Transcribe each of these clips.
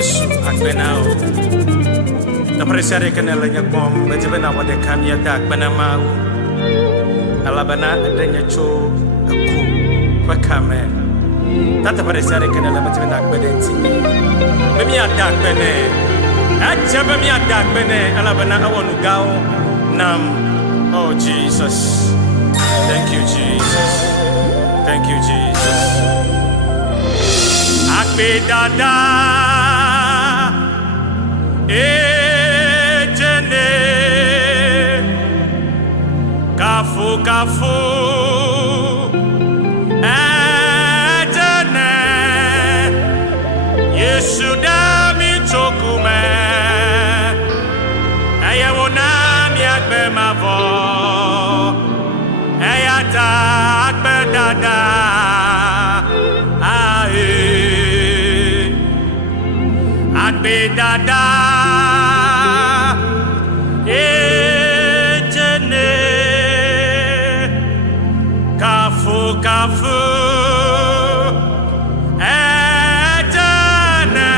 Yesu akbenao. Na presare kanela nyakpom bejebena wade kamya dak banamau. Alabana adanya cho aku kwakame. Tata presare kanela bejebena akbedenti. Bemi adak bene. Acha bemi adak bene alabana awonu gao nam. Oh Jesus. Thank you Jesus. Thank you Jesus. Akpedada ejene kafu ejene Yesu dami chokume ayewona mi agbe mavo ayata akpedada Akpedada ejene kafu ejene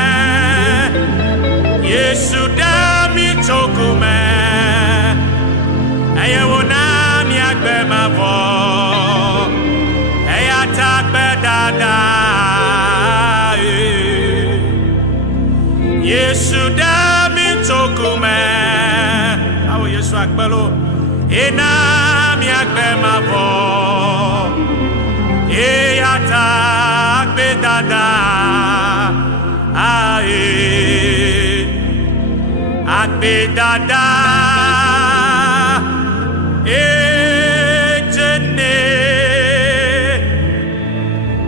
Yesu dami chokume ayewona mi agbe mavo ayata Akpedada Yesu dami chokume awo Yesu akbelo ena mi agbe mavo eyata Akpedada Akpedada ejene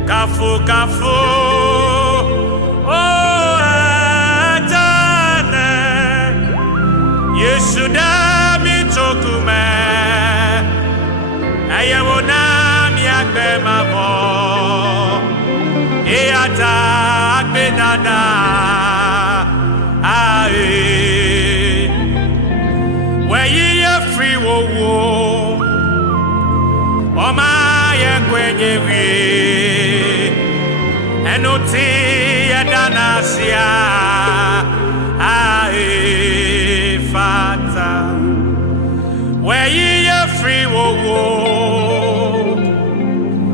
kafu Yesu dami chokume ayewona mi agbe mavo eyata Akpedada where ye free wo oma ye kwenye wi enoti yadanasia Fata where ye free wo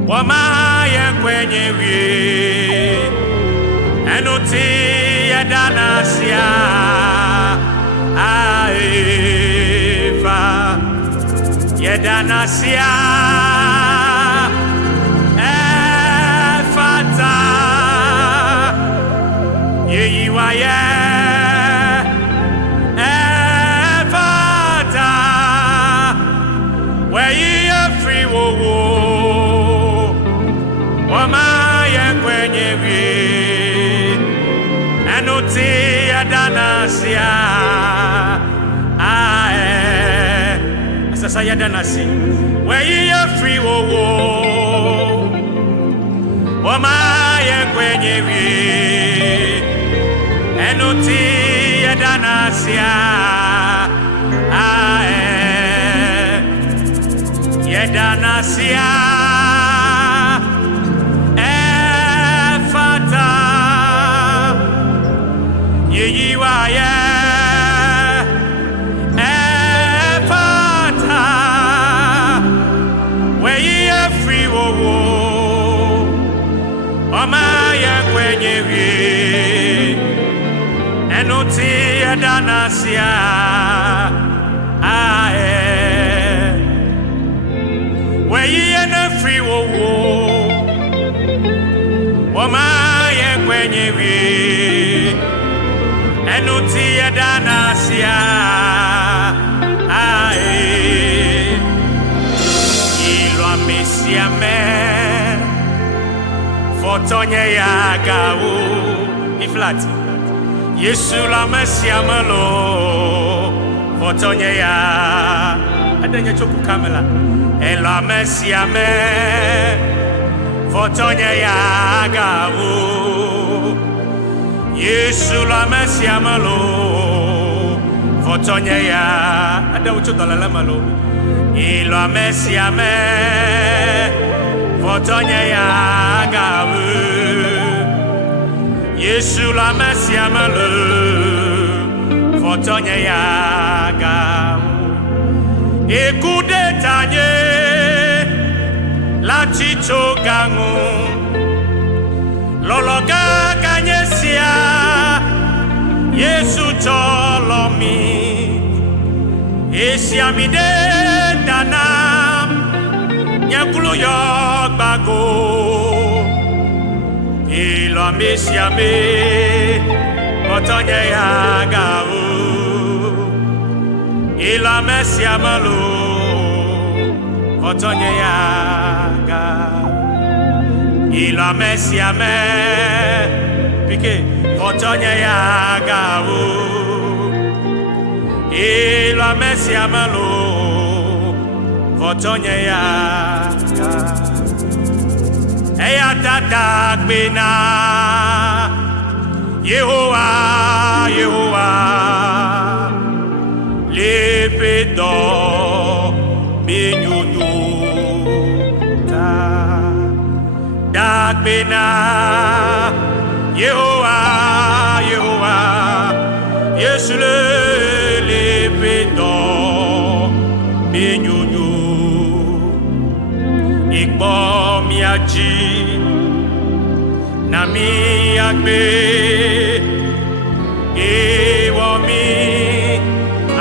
wama ye kwenye wi enuti yadanasia yadanasia fata Yehowa where ye free wo wama ye kwenye wi enuti yadanasia asasa yadanasi where ye free wo wama ye kwenye wi enuti yadanasia Yedanasia efata Yehowa efata where ye free wo oma ye kwenye wi enuti yedanasia where ye na free wo wama ye kwenye wi enuti yadanasia ilwa mesiame fotonye ya gawo iflati Yesu la mesiamelo fotonye ya adanya choku kamela ela mesiame fotonye ya gawo Yesu la mesiamelo fotonye ya ada ucho dolala malo ela mesiame fotonye ya gawo Yesu la mesia mele fotonya yaga ekude tanye la chicho gangu lologa kanyesia Yesu cholomi esiamide danam nyakulu yogbago ilo mesiame fotonya yaga ilo mesiamalo fotonya yaga ilo mesiame pike fotonya yaga ilo mesiamalo fotonya yaga eya tata Akpedada Yehowa Yehowa lepedo minyunyu ta Akpedada Yehowa Yehowa Yesu lepedo minyunyu Kpotameti nami agbe ewomi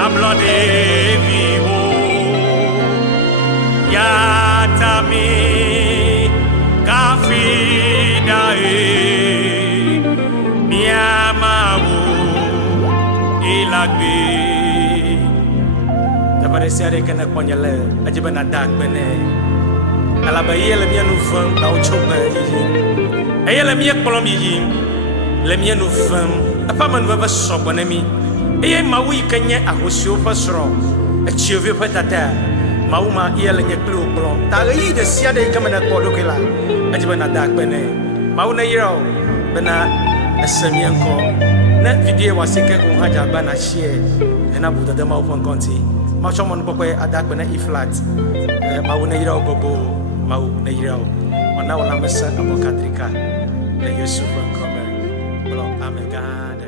ablode viwo yatami kafida miamawo ilagbe tabare sare kana konyale ajibana dak bene alaba yele mia no fam na ochoba yi eyele mia kpolom yi le mia no fam apa man va sobonami eye mawi kanye ahosio fasro achieve patata mauma yele nye klo kpolom ta yi de sia de kamana kodo kila ajiba na dak bene mauna yiro bena asamienko na video wasike ko haja bana share na buda de mawo konti ma chomon bokwe adak bena e flat mauna yiro bobo mau na yirao wana wala mesa abokadrika na Yesu kwa kome blo amegan